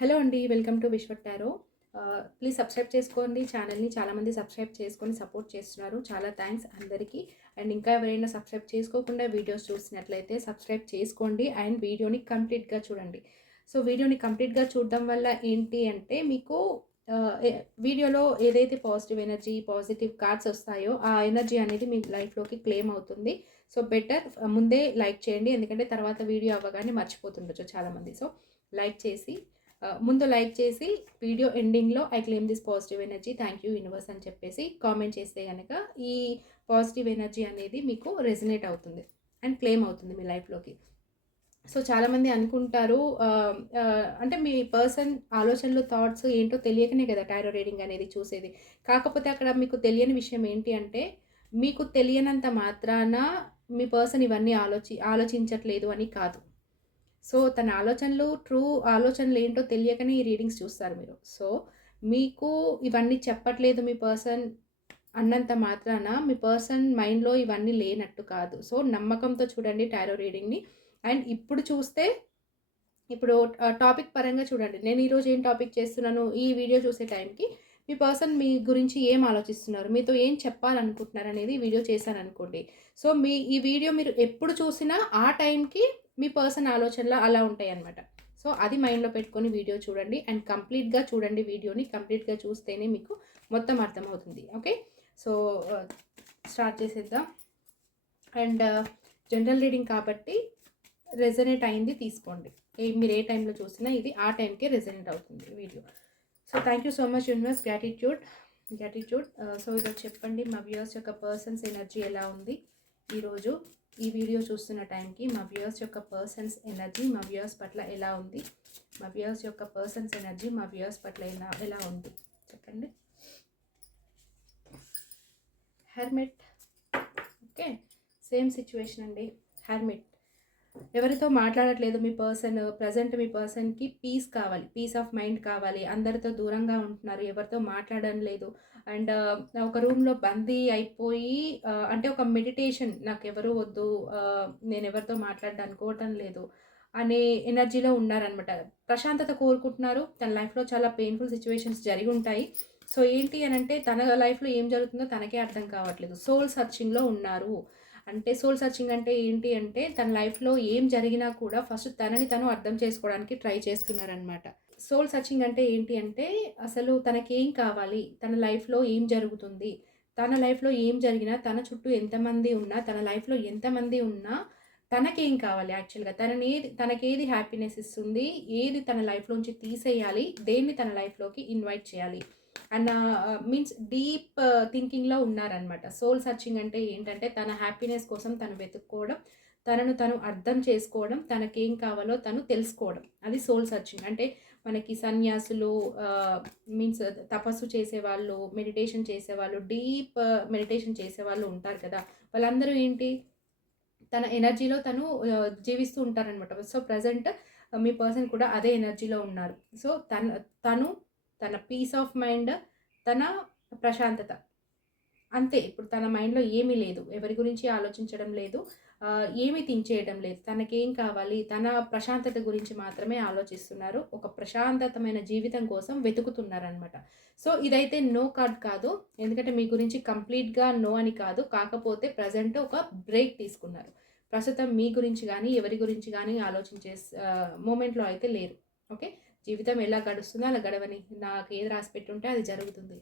Hello అండి. Welcome to Vishwak tarot. Please subscribe చేసుకోండి ఛానల్‌ని. చాలామంది సబ్స్క్రైబ్ చేసుకొని సపోర్ట్ చేస్తున్నారు. చాలా థ్యాంక్స్ అందరికీ. అండ్ ఇంకా ఎవరైనా సబ్స్క్రైబ్ చేసుకోకుండా వీడియోస్ చూసినట్లయితే సబ్స్క్రైబ్ చేసుకోండి అండ్ వీడియోని కంప్లీట్‌గా చూడండి. సో, వీడియోని కంప్లీట్‌గా చూడడం వల్ల ఏంటి అంటే మీకు ఆహ్, ఎ వీడియోలో ఏదైతే పాజిటివ్ ఎనర్జీ, పాజిటివ్ కార్డ్స్ వస్తాయో ఆ ఎనర్జీ అనేది మీ లైఫ్‌లోకి క్లెయిమ్ అవుతుంది. సో, బెటర్ ముందే లైక్ చేయండి. ఎందుకంటే తర్వాత వీడియో అవ్వగానే మర్చిపోతుండొచ్చు చాలామంది. సో, లైక్ చేసి ముందు లైక్ చేసి వీడియో ఎండింగ్‌లో I claim this positive energy thank you universe అని చెప్పేసి కామెంట్ చేస్తే గనక ఈ పాజిటివ్ ఎనర్జీ అనేది మీకు రెజొనేట్ అవుతుంది అండ్ క్లెయిమ్ అవుతుంది మీ లైఫ్‌లోకి. సో, చాలామంది అనుకుంటారు అంటే మీ పర్సన్ ఆలోచనలు, థాట్స్ ఏంటో తెలియకనే కదా టారో రీడింగ్ అనేది చూసేది. కాకపోతే అక్కడ మీకు తెలియని విషయం ఏంటి అంటే, మీకు తెలియనంత మాత్రాన మీ పర్సన్ ఇవన్నీ ఆలోచించట్లేదు అని కాదు. సో, తన ఆలోచనలు, ట్రూ ఆలోచనలేంటో తెలియకనే ఈ రీడింగ్స్ చూస్తారు మీరు. సో, మీకు ఇవన్నీ చెప్పట్లేదు మీ పర్సన్ అన్నంత మాత్రాన మీ పర్సన్ మైండ్‌లో ఇవన్నీ లేనట్టు కాదు. సో, నమ్మకంతో చూడండి టారో రీడింగ్‌ని. అండ్ ఇప్పుడు చూస్తే ఇప్పుడు టాపిక్ పరంగా చూడండి. నేను ఈరోజు ఏం టాపిక్ చేస్తున్నాను, ఈ వీడియో చూసే టైంకి మీ పర్సన్ మీ గురించి ఏం ఆలోచిస్తున్నారు, మీతో ఏం చెప్పాలనుకుంటున్నారనేది వీడియో చేశాననుకోండి. సో, ఈ వీడియో మీరు ఎప్పుడు చూసినా ఆ టైంకి మీ పర్సన్ ఆలోచనలు అలా ఉంటాయన్నమాట. సో, అది మైండ్‌లో పెట్టుకొని వీడియో చూడండి అండ్ కంప్లీట్‌గా చూడండి వీడియోని. కంప్లీట్‌గా చూస్తేనే మీకు మొత్తం అర్థమవుతుంది. ఓకే. సో, స్టార్ట్ చేసేద్దాం. అండ్ జనరల్ రీడింగ్ కాబట్టి రెజొనేట్ అయింది తీసుకోండి. మీరు ఏ టైంలో చూసినా ఇది ఆ టైంకే రెజొనేట్ అవుతుంది video. So, thank you so much universe. Gratitude. So, ఈరోజు చెప్పండి మా వ్యూయర్స్ యొక్క పర్సన్స్ ఎనర్జీ ఎలా ఉంది ఈరోజు ఈ వీడియో చూస్తున్న టైంకి మా వ్యూయర్స్ యొక్క పర్సన్స్ ఎనర్జీ మా వ్యూయర్స్ పట్ల ఎలా ఉంది, మా వ్యూయర్స్ యొక్క పర్సన్స్ ఎనర్జీ మా వ్యూయర్స్ పట్ల ఎలా ఉంది చెప్పండి. హెర్మిట్. ఓకే, సేమ్ సిచ్యువేషన్ అండి. హెర్మిట్ ఎవరితో మాట్లాడట్లేదు మీ పర్సన్. ప్రజెంట్ మీ పర్సన్‌కి పీస్ కావాలి. పీస్ ఆఫ్ మైండ్ కావాలి. అందరితో దూరంగా ఉంటున్నారు. ఎవరితో మాట్లాడడం లేదు. అండ్ ఒక రూమ్‌లో బందీ అయిపోయి అంటే ఒక మెడిటేషన్ నాకెవరు వద్దు. నేనెవరితో మాట్లాడనుకోవటం లేదు అనే ఎనర్జీలో ఉన్నారనమాట. ప్రశాంతత కోరుకుంటున్నారు. తన లైఫ్‌లో చాలా పెయిన్‌ఫుల్ సిట్యుయేషన్స్ జరిగుంటాయి. సో, ఏంటి అనంటే తన లైఫ్‌లో ఏం జరుగుతుందో తనకే అర్థం కావట్లేదు. సోల్ సర్చింగ్‌లో ఉన్నారు. అంటే సోల్ సర్చింగ్ అంటే ఏంటి అంటే తన లైఫ్‌లో ఏం జరిగినా కూడా ఫస్ట్ తనని తను అర్థం చేసుకోవడానికి ట్రై చేస్తున్నారనమాట. సోల్ సర్చింగ్ అంటే ఏంటి అంటే అసలు తనకేం కావాలి? తన లైఫ్‌లో ఏం జరుగుతుంది? తన లైఫ్‌లో ఏం జరిగినా, తన చుట్టూ ఎంతమంది ఉన్నా, తన లైఫ్‌లో ఎంతమంది ఉన్నా తనకేం కావాలి యాక్చువల్‌గా? తనకేది హ్యాపీనెస్ ఇస్తుంది? ఏది తన లైఫ్‌లోంచి తీసేయాలి? దేన్ని తన లైఫ్‌లోకి ఇన్వైట్ చేయాలి? అన్న మీన్స్ డీప్ థింకింగ్‌లో ఉన్నారనమాట. సోల్ సర్చింగ్ అంటే ఏంటంటే తన హ్యాపీనెస్ కోసం తను వెతుక్కోవడం, తనను తను అర్థం చేసుకోవడం, తనకేం కావాలో తను తెలుసుకోవడం. అది సోల్ సర్చింగ్. అంటే మనకి సన్యాసులు మీన్స్ తపస్సు చేసేవాళ్ళు, మెడిటేషన్ చేసేవాళ్ళు, డీప్ మెడిటేషన్ చేసేవాళ్ళు ఉంటారు కదా! వాళ్ళందరూ ఏంటి తన ఎనర్జీలో తను జీవిస్తూ ఉంటారనమాట. సో, ప్రెజెంట్ మీ పర్సన్ కూడా అదే ఎనర్జీలో ఉన్నారు. సో, తను తన పీస్ ఆఫ్ మైండ్, తన ప్రశాంతత అంతే. ఇప్పుడు తన మైండ్‌లో ఏమీ లేదు. ఎవరి గురించి ఆలోచించడం లేదు. ఏమీ థింక్ చేయడం లేదు. తనకేం కావాలి? తన ప్రశాంతత గురించి మాత్రమే ఆలోచిస్తున్నారు. ఒక ప్రశాంతతమైన జీవితం కోసం వెతుకుతున్నారనమాట. సో, ఇదైతే నో కార్డ్ కాదు. ఎందుకంటే మీ గురించి కంప్లీట్‌గా నో అని కాదు. కాకపోతే ప్రెజెంట్ ఒక బ్రేక్ తీసుకున్నారు. ప్రస్తుతం మీ గురించి గానీ, ఎవరి గురించి గానీ ఆలోచించే మూమెంట్‌లో అయితే లేరు. ఓకే. జీవితం ఎలా గడుస్తుందో అలా గడవని. నాకేది రాసిపెట్టుంటే అది జరుగుతుంది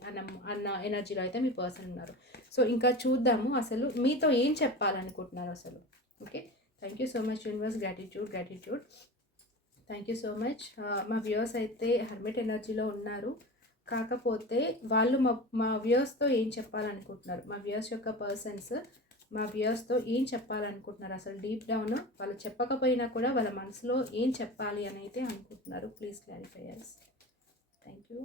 అన్న ఎనర్జీలో అయితే మీ పర్సన్ ఉన్నారు. సో, ఇంకా చూద్దాము అసలు మీతో ఏం చెప్పాలనుకుంటున్నారు అసలు. Okay. Thank you so much universe. Gratitude. Thank you so much. మా వ్యూయర్స్ అయితే హెర్మిట్ ఎనర్జీలో ఉన్నారు. కాకపోతే వాళ్ళు మా వ్యూయర్స్‌తో ఏం చెప్పాలనుకుంటున్నారు? మా వ్యూయర్స్ యొక్క పర్సన్స్ మా వ్యూయర్స్‌తో ఏం చెప్పాలనుకుంటున్నారు? అసలు డీప్ డౌన్ వాళ్ళు చెప్పకపోయినా కూడా వాళ్ళ మనసులో ఏం చెప్పాలి అని అయితే అనుకుంటున్నారు? Please clarify us. Thank you.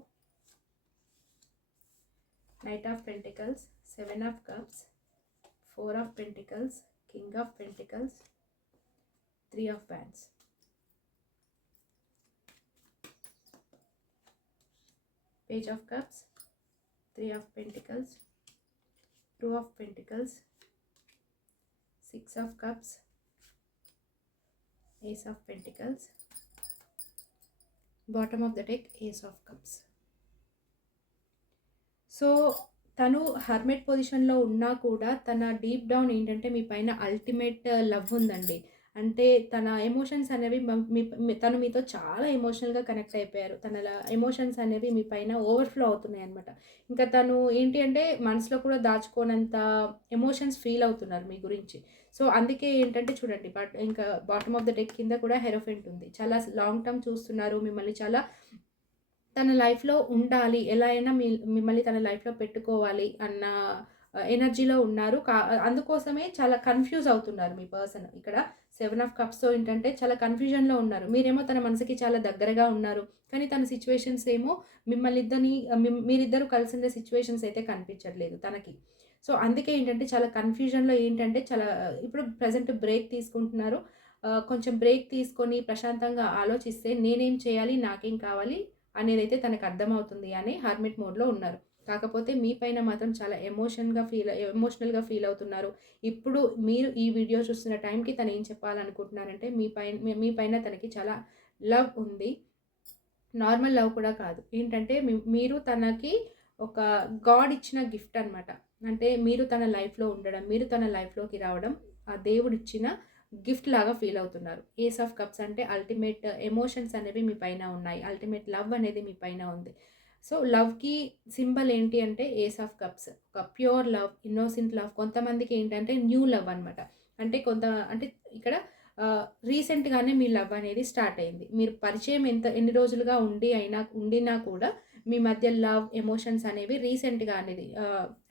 Knight of pentacles, 7 of cups, 4 of pentacles, king of pentacles, 3 of wands. Page of Cups, 3 of Pentacles, 2 of Pentacles, 6 of Cups, Ace of Pentacles, bottom of the deck ace of cups. So తను hermit పొజిషన్‌లో ఉన్నా కూడా తన deep down ఏంటంటే మీ పైన ultimate love ఉందండి. అంటే తన ఎమోషన్స్ అనేవి తను మీతో చాలా ఎమోషనల్‌గా కనెక్ట్ అయిపోయారు. ఎమోషన్స్ అనేవి మీ పైన ఓవర్‌ఫ్లో అవుతున్నాయన్నమాట. ఇంకా తను ఏంటి అంటే మనసులో కూడా దాచుకోనంత ఎమోషన్స్ ఫీల్ అవుతున్నారు మీ గురించి. సో అందుకే ఏంటంటే చూడండి ఇంకా బాటమ్ ఆఫ్ ద డెక్ కింద కూడా హెరోఫెంట్ ఉంది. చాలా లాంగ్ టర్మ్ చూస్తున్నారు. మిమ్మల్ని చాలా తన లైఫ్‌లో ఉండాలి. ఎలా అయినా మిమ్మల్ని తన లైఫ్‌లో పెట్టుకోవాలి అన్న ఎనర్జీలో ఉన్నారు. అందుకోసమే చాలా కన్‌ఫ్యూజ్ అవుతున్నారు మీ పర్సన్. ఇక్కడ 7 ఆఫ్ కప్స్‌తో ఏంటంటే చాలా కన్‌ఫ్యూజన్‌లో ఉన్నారు. మీరేమో తన మనసుకి చాలా దగ్గరగా ఉన్నారు. కానీ తన సిట్యుయేషన్స్ ఏమో మిమ్మల్నిద్దరిని మీరిద్దరూ కలిసుండే సిట్యుయేషన్స్ అయితే కనిపించట్లేదు తనకి. సో, అందుకే ఏంటంటే చాలా కన్‌ఫ్యూజన్‌లో ఏంటంటే చాలా ఇప్పుడు ప్రెజెంట్ బ్రేక్ తీసుకుంటున్నారు. కొంచెం బ్రేక్ తీసుకొని ప్రశాంతంగా ఆలోచిస్తే నేనేం చేయాలి? నాకేం కావాలి? అనేదైతే తనకర్థమవుతుంది అని హర్మిట్ మోడ్‌లో ఉన్నారు. కాకపోతే మీ పైన మాత్రం చాలా ఎమోషనల్‌గా ఫీల్ అవుతున్నారు. ఇప్పుడు మీరు ఈ వీడియో చూస్తున్న టైంకి తనేం చెప్పాలనుకుంటున్నారంటే మీ పైన తనకి చాలా లవ్ ఉంది. నార్మల్ లవ్ కూడా కాదు. ఏంటంటే మీరు తనకి ఒక గాడ్ ఇచ్చిన గిఫ్ట్ అనమాట. అంటే మీరు తన లైఫ్‌లో ఉండడం, మీరు తన లైఫ్‌లోకి రావడం ఆ దేవుడిచ్చిన గిఫ్ట్ లాగా ఫీల్ అవుతున్నారు. ఏస్ ఆఫ్ కప్స్ అంటే అల్టిమేట్ ఎమోషన్స్ అనేవి మీ పైన ఉన్నాయి. అల్టిమేట్ లవ్ అనేది మీ పైన ఉంది. సో, లవ్‌కి సింబల్ ఏంటి అంటే ఏస్ ఆఫ్ కప్స్. ఒక ప్యూర్ లవ్, ఇన్నోసెంట్ లవ్. కొంతమందికి ఏంటంటే న్యూ లవ్ అనమాట. అంటే అంటే ఇక్కడ రీసెంట్‌గానే మీ లవ్ అనేది స్టార్ట్ అయింది. మీరు పరిచయం ఎన్ని రోజులుగా ఉండినా కూడా మీ మధ్య లవ్, ఎమోషన్స్ అనేవి రీసెంట్‌గా అనేది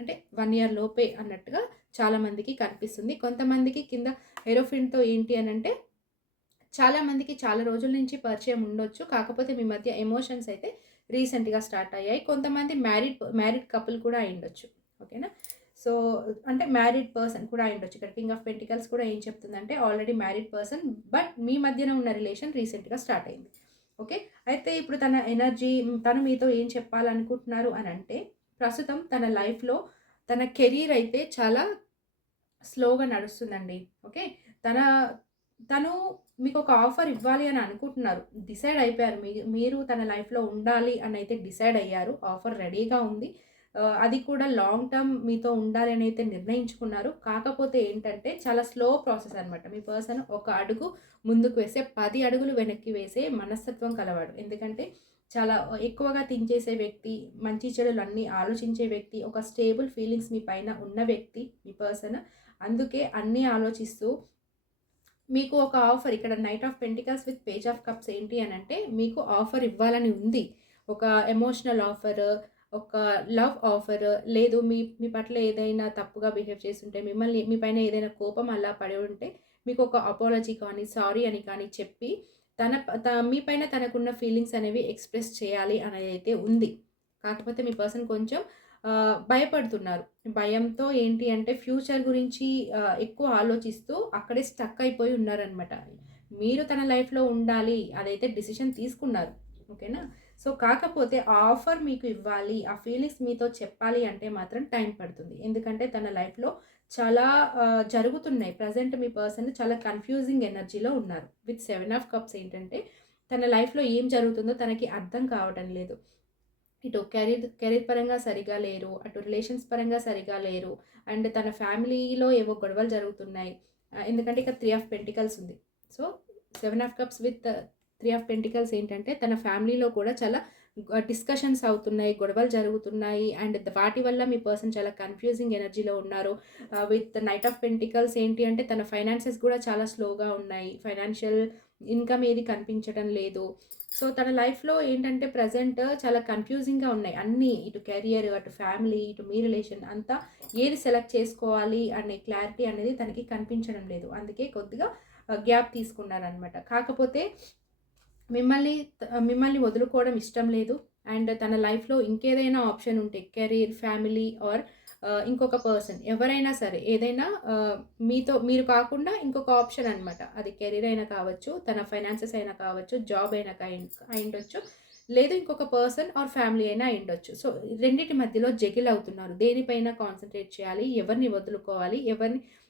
అంటే 1 ఇయర్ లోపే అన్నట్టుగా చాలామందికి కనిపిస్తుంది. కొంతమందికి కింద హెరోఫిన్‌తో ఏంటి అనంటే చాలామందికి చాలా రోజుల నుంచి పరిచయం ఉండొచ్చు. కాకపోతే మీ మధ్య ఎమోషన్స్ అయితే రీసెంట్‌గా స్టార్ట్ అయ్యాయి. కొంతమంది మ్యారీడ్ కపుల్ కూడా అయ్యుండొచ్చు. ఓకేనా? సో, అంటే మ్యారీడ్ పర్సన్ కూడా అయ్యుండొచ్చు. ఇక్కడ కింగ్ ఆఫ్ పెంటికల్స్ కూడా ఏం చెప్తుందంటే ఆల్రెడీ మ్యారీడ్ పర్సన్ బట్ మీ మధ్యన ఉన్న రిలేషన్ రీసెంట్‌గా స్టార్ట్ అయింది. ఓకే. అయితే ఇప్పుడు తన ఎనర్జీ తను మీతో ఏం చెప్పాలనుకుంటున్నారు అనంటే ప్రస్తుతం తన లైఫ్‌లో తన కెరీర్ అయితే చాలా స్లోగా నడుస్తుందండి. ఓకే. తన తను మీకొక ఆఫర్ ఇవ్వాలి అని అనుకుంటున్నారు. డిసైడ్ అయిపోయారు. మీరు తన లైఫ్‌లో ఉండాలి అనైతే డిసైడ్ అయ్యారు. ఆఫర్ రెడీగా ఉంది. అది కూడా లాంగ్ టర్మ్ మీతో ఉండాలి అని అయితే నిర్ణయించుకున్నారు. కాకపోతే ఏంటంటే చాలా స్లో ప్రాసెస్ అనమాట. మీ పర్సన్ ఒక అడుగు ముందుకు వేస్తే 10 అడుగులు వెనక్కి వేసే మనస్తత్వం కలవాడు. ఎందుకంటే చాలా ఎక్కువగా థింక్ చేసే వ్యక్తి, మంచి చెడులు అన్నీ ఆలోచించే వ్యక్తి, ఒక స్టేబుల్ ఫీలింగ్స్ మీ పైన ఉన్న వ్యక్తి మీ పర్సన్. అందుకే అన్నీ ఆలోచిస్తూ మీకు ఒక ఆఫర్ ఇక్కడ night of pentacles with page of cups ఏంటి అనంటే మీకు ఆఫర్ ఇవ్వాలని ఉంది. ఒక ఎమోషనల్ ఆఫర్, ఒక లవ్ ఆఫర్ లేదు మీ పట్ల ఏదైనా తప్పుగా బిహేవ్ చేసుంటే, మీ పైన ఏదైనా కోపం అలా పడి ఉంటే మీకు ఒక అపాలజీ కానీ, సారీ అని కానీ చెప్పి మీ పైన తనకున్న ఫీలింగ్స్ అనేవి ఎక్స్‌ప్రెస్ చేయాలి అనేదైతే ఉంది. కాకపోతే మీ పర్సన్ కొంచెం భయపడుతున్నారు. భయంతో ఏంటి అంటే ఫ్యూచర్ గురించి ఎక్కువ ఆలోచిస్తూ అక్కడే స్టక్ అయిపోయి ఉన్నారనమాట. మీరు తన లైఫ్‌లో ఉండాలి అదైతే డిసిషన్ తీసుకున్నారు. ఓకేనా? సో, కాకపోతే ఆ ఆఫర్ మీకు ఇవ్వాలి, ఆ ఫీలింగ్స్ మీతో చెప్పాలి అంటే మాత్రం టైం పడుతుంది. ఎందుకంటే తన లైఫ్‌లో చాలా జరుగుతున్నాయి. ప్రెజెంట్ మీ పర్సన్ చాలా కన్‌ఫ్యూజింగ్ ఎనర్జీలో ఉన్నారు. విత్ 7 ఆఫ్ కప్స్ ఏంటంటే తన లైఫ్‌లో ఏం జరుగుతుందో తనకి అర్థం కావటం లేదు. ఇటు కెరీర్ పరంగా సరిగా లేరు. అటు రిలేషన్స్ పరంగా సరిగా లేరు. అండ్ తన ఫ్యామిలీలో ఏవో గొడవలు జరుగుతున్నాయి. ఎందుకంటే ఇక్కడ 3 ఆఫ్ పెంటికల్స్ ఉంది. So, 7 of cups with 3 of pentacles ఏంటంటే తన ఫ్యామిలీలో కూడా చాలా డిస్కషన్స్ అవుతున్నాయి. గొడవలు జరుగుతున్నాయి. అండ్ వాటి వల్ల మీ పర్సన్ చాలా కన్‌ఫ్యూజింగ్ ఎనర్జీలో ఉన్నారు. విత్ నైట్ ఆఫ్ పెంటికల్స్ ఏంటి అంటే తన ఫైనాన్సెస్ కూడా చాలా స్లోగా ఉన్నాయి. ఫైనాన్షియల్ ఇన్‌కమ్ ఏది కనిపించడం లేదు. సో, తన లైఫ్‌లో ఏంటంటే ప్రెజెంట్ చాలా కన్‌ఫ్యూజింగ్‌గా ఉన్నాయి. అన్నీ ఇటు కెరియర్, అటు ఫ్యామిలీ, ఇటు మీ రిలేషన్ అంతా ఏది సెలెక్ట్ చేసుకోవాలి అనే క్లారిటీ అనేది తనకి కనిపించడం లేదు. అందుకే కొద్దిగా గ్యాప్ తీసుకున్నారనమాట. కాకపోతే మిమ్మల్ని వదులుకోవడం ఇష్టం లేదు. అండ్ తన లైఫ్‌లో ఇంకేదైనా ఆప్షన్ ఉంటే కెరీర్, ఫ్యామిలీ ఆర్ ఇంకొక పర్సన్ ఎవరైనా సరే ఏదైనా మీరు కాకుండా ఇంకొక ఆప్షన్ అనమాట. అది కెరీర్ అయినా కావచ్చు, తన ఫైనాన్సెస్ అయినా కావచ్చు, జాబ్ అయినా అయ్యుండొచ్చు. లేదు ఇంకొక పర్సన్ ఆర్ ఫ్యామిలీ అయినా అయ్యుండొచ్చు. సో, రెండిటి మధ్యలో జగిల్ అవుతున్నారు. దేనిపైన కాన్సంట్రేట్ చేయాలి? ఎవరిని వదులుకోవాలి?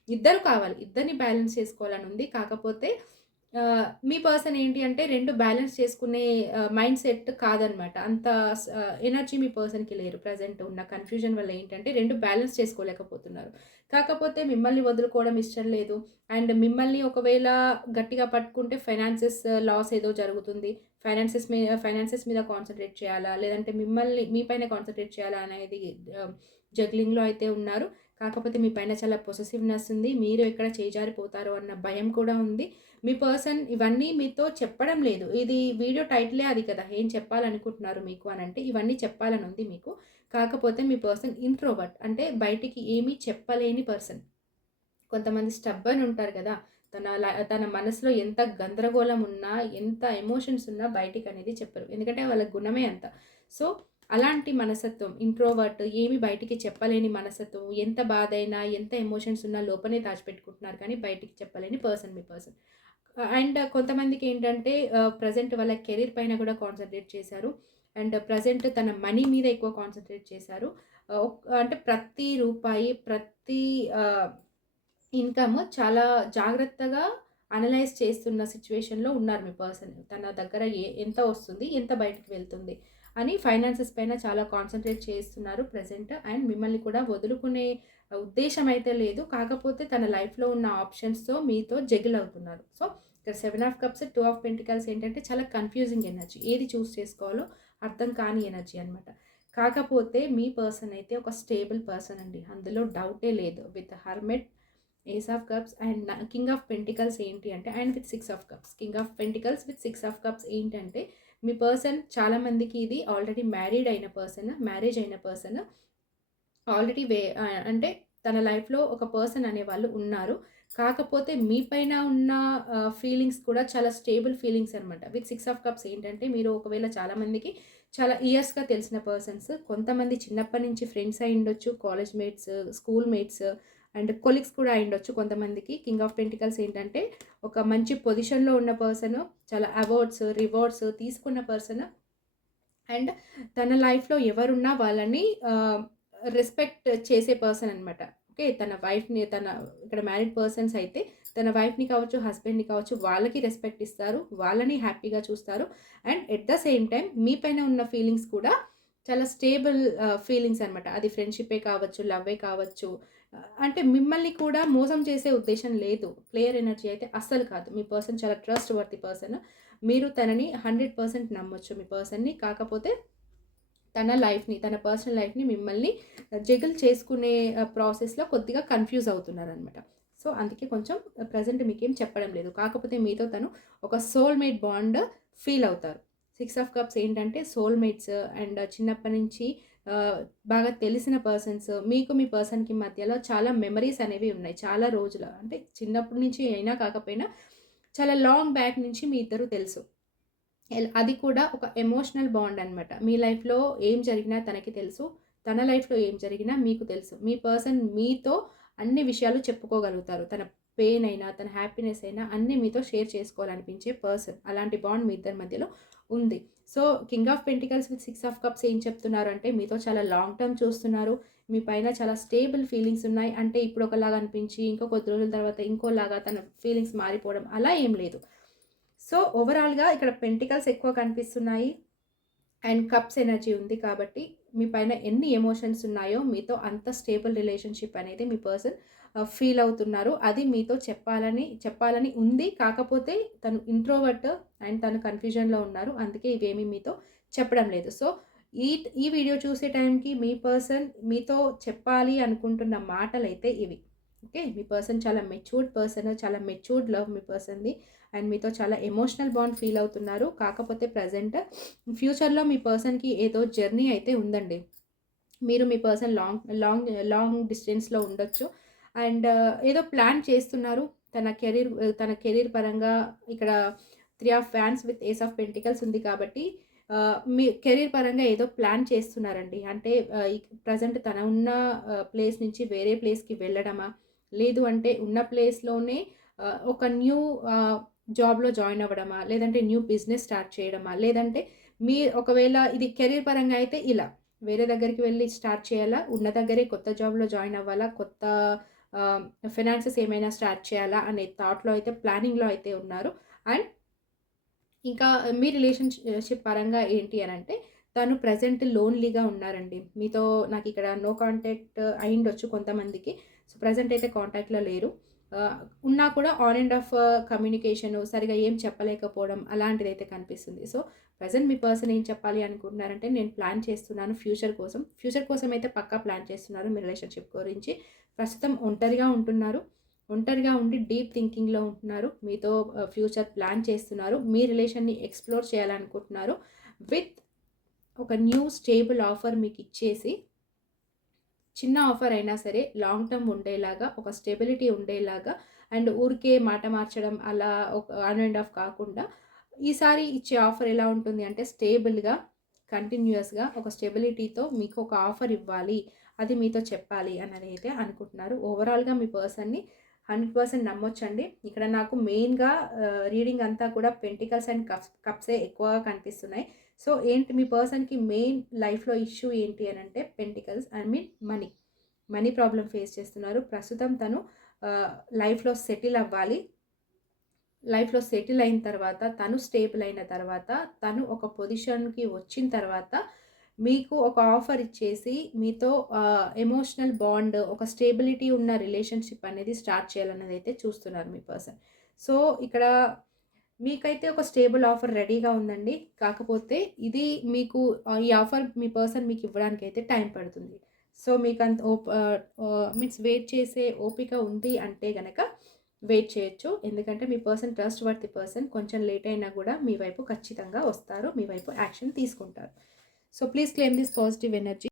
ఇద్దరు కావాలి. ఇద్దరిని బ్యాలెన్స్ చేసుకోవాలని ఉంది. కాకపోతే మీ పర్సన్ ఏంటి అంటే 2 బ్యాలెన్స్ చేసుకునే మైండ్ సెట్ కాదనమాట. అంత ఎనర్జీ మీ పర్సన్‌కి లేరు. ప్రెజెంట్ ఉన్న కన్‌ఫ్యూజన్ వల్ల ఏంటంటే 2 బ్యాలెన్స్ చేసుకోలేకపోతున్నారు. కాకపోతే మిమ్మల్ని వదులుకోవడం ఇష్టం లేదు. అండ్ మిమ్మల్ని ఒకవేళ గట్టిగా పట్టుకుంటే ఫైనాన్సెస్ లాస్ ఏదో జరుగుతుంది. ఫైనాన్సెస్ మీద కాన్సంట్రేట్ చేయాలా? లేదంటే మిమ్మల్ని మీ పైన కాన్సంట్రేట్ చేయాలా? అనేది జగ్లింగ్‌లో అయితే ఉన్నారు. కాకపోతే మీ పైన చాలా పొసెసివ్‌నెస్ ఉంది. మీరు ఎక్కడ చేజారిపోతారో అన్న భయం కూడా ఉంది. మీ పర్సన్ ఇవన్నీ మీతో చెప్పడం లేదు. ఇది వీడియో టైటిలే అది కదా! ఏం చెప్పాలనుకుంటున్నారు మీకు అనంటే, ఇవన్నీ చెప్పాలని ఉంది మీకు. కాకపోతే మీ పర్సన్ ఇంట్రోవర్ట్. అంటే బయటికి ఏమీ చెప్పలేని పర్సన్. కొంతమంది స్టబ్బర్న్ ఉంటారు కదా! తన మనసులో ఎంత గందరగోళం ఉన్నా, ఎంత ఎమోషన్స్ ఉన్నా బయటికనేది చెప్పరు. ఎందుకంటే వాళ్ళ గుణమే అంత. సో, అలాంటి మనస్తత్వం ఇంట్రోవర్ట్ ఏమి బయటికి చెప్పలేని మనస్తత్వం. ఎంత బాధైనా, ఎంత ఎమోషన్స్ ఉన్నా లోపలే దాచిపెట్టుకుంటున్నారు కానీ బయటికి చెప్పలేని పర్సన్ మీ పర్సన్. అండ్ కొంతమందికేంటంటే ప్రెజెంట్ వాళ్ళ కెరీర్ పైన కూడా కాన్సంట్రేట్ చేశారు. అండ్ ప్రెజెంట్ తన మనీ మీద ఎక్కువ కాన్సంట్రేట్ చేశారు. అంటే ప్రతి రూపాయి, ప్రతి ఇన్‌కమ్ చాలా జాగ్రత్తగా అనలైజ్ చేస్తున్న సిట్యుయేషన్‌లో ఉన్నారు మీ పర్సన్. తన దగ్గర ఎంత వస్తుంది? ఎంత బయటికి వెళ్తుంది? అని ఫైనాన్సెస్ పైన చాలా కాన్సంట్రేట్ చేస్తున్నారు ప్రెజెంట్. అండ్ మిమ్మల్ని కూడా వదులుకునే ఉద్దేశ్యం అయితే లేదు. కాకపోతే తన లైఫ్‌లో ఉన్న ఆప్షన్స్‌తో మీతో జగిల్ అవుతున్నారు. సో, ఇక్కడ 7 ఆఫ్ కప్స్, 2 ఆఫ్ పెంటికల్స్ ఏంటంటే చాలా కన్‌ఫ్యూజింగ్ ఎనర్జీ. ఏది చూస్ చేసుకోవాలో అర్థం కాని ఎనర్జీ అనమాట. కాకపోతే మీ పర్సన్ అయితే ఒక స్టేబుల్ పర్సన్ అండి. అందులో డౌటే లేదు. With hermit, ace of cups and king of pentacles ఏంటి అంటే and with 6 of cups. King of pentacles with 6 of cups ఏంటంటే మీ పర్సన్ చాలామందికి ఇది ఆల్రెడీ మ్యారీడ్ అయిన పర్సన్, మ్యారేజ్ అయిన పర్సన్. ఆల్రెడీ అంటే తన లైఫ్‌లో ఒక పర్సన్ అనేవాళ్ళు ఉన్నారు. కాకపోతే మీ పైన ఉన్న ఫీలింగ్స్ కూడా చాలా స్టేబుల్ ఫీలింగ్స్ అనమాట. విత్ 6 ఆఫ్ కప్స్ ఏంటంటే మీరు ఒకవేళ చాలామందికి చాలా ఇయర్స్‌గా తెలిసిన పర్సన్స్. కొంతమంది చిన్నప్పటి నుంచి ఫ్రెండ్స్ అయ్యుండొచ్చు, college mates, school mates and colleagues కూడా అయ్యుండొచ్చు కొంతమందికి. కింగ్ ఆఫ్ పెంటికల్స్ ఏంటంటే ఒక మంచి పొజిషన్‌లో ఉన్న పర్సన్, చాలా అవార్డ్స్, రివార్డ్స్ తీసుకున్న పర్సన్. అండ్ తన లైఫ్‌లో ఎవరున్నా వాళ్ళని రెస్పెక్ట్ చేసే పర్సన్ అనమాట. ఓకే. తన వైఫ్‌ని ఇక్కడ మ్యారీడ్ పర్సన్స్ అయితే తన వైఫ్‌ని కావచ్చు, హస్బెండ్‌ని కావచ్చు వాళ్ళకి రెస్పెక్ట్ ఇస్తారు. వాళ్ళని హ్యాపీగా చూస్తారు. And at the same time మీ పైన ఉన్న ఫీలింగ్స్ కూడా చాలా స్టేబుల్ ఫీలింగ్స్ అనమాట. అది ఫ్రెండ్‌షిప్పే కావచ్చు, లవ్వే కావచ్చు. అంటే మిమ్మల్ని కూడా మోసం చేసే ఉద్దేశ్యం లేదు. ప్లేయర్ ఎనర్జీ అయితే అస్సలు కాదు. మీ పర్సన్ చాలా ట్రస్ట్ వర్తీ పర్సన్. మీరు తనని 100% నమ్మొచ్చు మీ పర్సన్‌ని. కాకపోతే తన పర్సనల్ లైఫ్‌ని మిమ్మల్ని జగిల్ చేసుకునే ప్రాసెస్‌లో కొద్దిగా కన్‌ఫ్యూజ్ అవుతున్నారనమాట. సో, అందుకే కొంచెం ప్రెజెంట్ మీకేం చెప్పడం లేదు. కాకపోతే మీతో తను ఒక సోల్‌మేట్ బాండ్ ఫీల్ అవుతారు. 6 ఆఫ్ కప్స్ ఏంటంటే సోల్‌మేట్స్ అండ్ చిన్నప్పటి నుంచి బాగా తెలిసిన పర్సన్స్. మీకు మీ పర్సన్‌కి మధ్యలో చాలా మెమరీస్ అనేవి ఉన్నాయి. చాలా రోజుల అంటే చిన్నప్పటి నుంచి అయినా కాకపోయినా చాలా లాంగ్ బ్యాక్ నుంచి మీ ఇద్దరు తెలుసు. అది కూడా ఒక ఎమోషనల్ బాండ్ అనమాట. మీ లైఫ్‌లో ఏం జరిగినా తనకి తెలుసు. తన లైఫ్‌లో ఏం జరిగినా మీకు తెలుసు. మీ పర్సన్ మీతో అన్ని విషయాలు చెప్పుకోగలుగుతారు. తన పెయిన్ అయినా, తన హ్యాపీనెస్ అయినా అన్నీ మీతో షేర్ చేసుకోవాలనిపించే పర్సన్. అలాంటి బాండ్ మీ ఇద్దరి మధ్యలో ఉంది. So, king of pentacles with 6 of cups ఏం చెప్తున్నారు అంటే మీతో చాలా లాంగ్ టర్మ్ చూస్తున్నారు. మీ పైన చాలా స్టేబుల్ ఫీలింగ్స్ ఉన్నాయి. అంటే ఇప్పుడు ఒకలాగా అనిపించి ఇంకో కొద్ది రోజుల తర్వాత ఇంకోలాగా తన ఫీలింగ్స్ మారిపోవడం అలా ఏం లేదు. సో, ఓవరాల్‌గా ఇక్కడ పెంటికల్స్ ఎక్కువ కనిపిస్తున్నాయి. అండ్ కప్స్ ఎనర్జీ ఉంది కాబట్టి, మీ పైన ఎన్ని ఎమోషన్స్ ఉన్నాయో మీతో అంత స్టేబుల్ రిలేషన్‌షిప్ అనేది మీ పర్సన్ ఫీల్ అవుతున్నారు. అది మీతో చెప్పాలని ఉంది. కాకపోతే తను ఇంట్రోవర్ట్ అండ్ తను కన్‌ఫ్యూజన్‌లో ఉన్నారు. అందుకే ఇవేమీ మీతో చెప్పడం లేదు. సో, ఈ ఈ వీడియో చూసే టైంకి మీ పర్సన్ మీతో చెప్పాలి అనుకుంటున్న మాటలైతే ఇవి. ఓకే. మీ పర్సన్ చాలా మెచ్యూర్డ్ పర్సన్. చాలా మెచ్యూర్డ్ లవ్ మీ పర్సన్‌ది. అండ్ మీతో చాలా ఎమోషనల్ బాండ్ ఫీల్ అవుతున్నారు. కాకపోతే ప్రెజెంట్ ఫ్యూచర్‌లో మీ పర్సన్‌కి ఏదో జర్నీ అయితే ఉందండి. మీరు మీ పర్సన్ లాంగ్ డిస్టెన్స్‌లో ఉండొచ్చు. అండ్ ఏదో ప్లాన్ చేస్తున్నారు. తన కెరీర్ పరంగా ఇక్కడ 3 ఆఫ్ ఫ్యాన్స్ విత్ ఏస్ ఆఫ్ పెంటికల్స్ ఉంది కాబట్టి మీ కెరీర్ పరంగా ఏదో ప్లాన్ చేస్తున్నారండి. అంటే ప్రెజెంట్ తన ఉన్న ప్లేస్ నుంచి వేరే ప్లేస్‌కి వెళ్ళడమా? లేదు అంటే ఉన్న ప్లేస్‌లోనే ఒక న్యూ జాబ్‌లో జాయిన్ అవ్వడమా? లేదంటే న్యూ బిజినెస్ స్టార్ట్ చేయడమా? లేదంటే ఒకవేళ ఇది కెరీర్ పరంగా అయితే ఇలా. వేరే దగ్గరికి వెళ్లి స్టార్ట్ చేయాలా? ఉన్న దగ్గరే కొత్త జాబ్‌లో జాయిన్ అవ్వాలా? కొత్త ఫైనాన్సెస్ ఏమైనా స్టార్ట్ చేయాలా? అనే థాట్‌లో అయితే ప్లానింగ్‌లో అయితే ఉన్నారు. అండ్ ఇంకా మీ రిలేషన్‌షిప్ పరంగా ఏంటి అనంటే, తను ప్రెజెంట్ లోన్‌లీగా ఉన్నారండి. మీతో నాకిక్కడ నో కాంటాక్ట్ అయ్యుండొచ్చు కొంతమందికి. సో, ప్రెజెంట్ అయితే కాంటాక్ట్‌లో లేరు. ఆహ్, ఉన్నా కూడా ఆన్ అండ్ ఆఫ్ కమ్యూనికేషను సరిగ్గా ఏం చెప్పలేకపోవడం అలాంటిదైతే కనిపిస్తుంది. సో, ప్రెజెంట్ మీ పర్సన్ ఏం చెప్పాలి అనుకుంటున్నారంటే, నేను ప్లాన్ చేస్తున్నాను ఫ్యూచర్ కోసం. ఫ్యూచర్ కోసం అయితే పక్కా ప్లాన్ చేస్తున్నారు మీ రిలేషన్‌షిప్ గురించి. ప్రస్తుతం ఒంటరిగా ఉంటున్నారు. ఒంటరిగా ఉండి డీప్ థింకింగ్‌లో ఉంటున్నారు. మీతో ఫ్యూచర్ ప్లాన్ చేస్తున్నారు. మీ రిలేషన్‌ని ఎక్స్‌ప్లోర్ చేయాలనుకుంటున్నారు. విత్ ఒక న్యూ స్టేబుల్ ఆఫర్ మీకిచ్చేసి, చిన్న ఆఫర్ అయినా సరే లాంగ్ టర్మ్ ఉండేలాగా, ఒక స్టెబిలిటీ ఉండేలాగా అండ్ ఊరికే మాట మార్చడం అలా ఒక ఆన్ అండ్ ఆఫ్ కాకుండా, ఈసారి ఇచ్చే ఆఫర్ ఎలా ఉంటుంది అంటే స్టేబుల్‌గా, కంటిన్యూయస్‌గా ఒక స్టెబిలిటీతో మీకు ఒక ఆఫర్ ఇవ్వాలి. అది మీతో చెప్పాలి అననైతే అనుకుంటున్నారు. ఓవరాల్‌గా మీ పర్సన్‌ని 100% నమ్మొచ్చండి. ఇక్కడ నాకు మెయిన్‌గా రీడింగ్ అంతా కూడా పెంటికల్స్ అండ్ కప్సే ఎక్కువగా కనిపిస్తున్నాయి. సో, ఏంటి మీ పర్సన్‌కి మెయిన్ లైఫ్‌లో ఇష్యూ ఏంటి అనంటే pentacles I mean money. Money problem face చేస్తున్నారు. ప్రస్తుతం తను ఆహ్, లైఫ్‌లో సెటిల్ అవ్వాలి. లైఫ్‌లో సెటిల్ అయిన తర్వాత, తను స్టేబుల్ అయిన తర్వాత, తను ఒక పొజిషన్‌కి వచ్చిన తర్వాత, మీకు ఒక ఆఫర్ ఇచ్చేసి, మీతో ఎమోషనల్ బాండ్, ఒక స్టేబిలిటీ ఉన్న రిలేషన్‌షిప్ అనేది స్టార్ట్ చేయాలన్నదైతే చూస్తున్నారు మీ పర్సన్. సో, ఇక్కడ మీకైతే ఒక స్టేబుల్ ఆఫర్ రెడీగా ఉందండి. కాకపోతే ఇది మీకు ఈ ఆఫర్ మీ పర్సన్ మీకు ఇవ్వడానికైతే టైం పడుతుంది. సో, మీకంత మీన్స్ వెయిట్ చేసే ఓపిక ఉంది అంటే గనక వెయిట్ చేయొచ్చు. ఎందుకంటే మీ పర్సన్ ట్రస్ట్ వర్తీ పర్సన్. కొంచెం లేట్ అయినా గూడా మీ వైపు ఖచ్చితంగా వస్తారు. మీ వైపు యాక్షన్ తీసుకుంటారు. So, please claim this positive energy.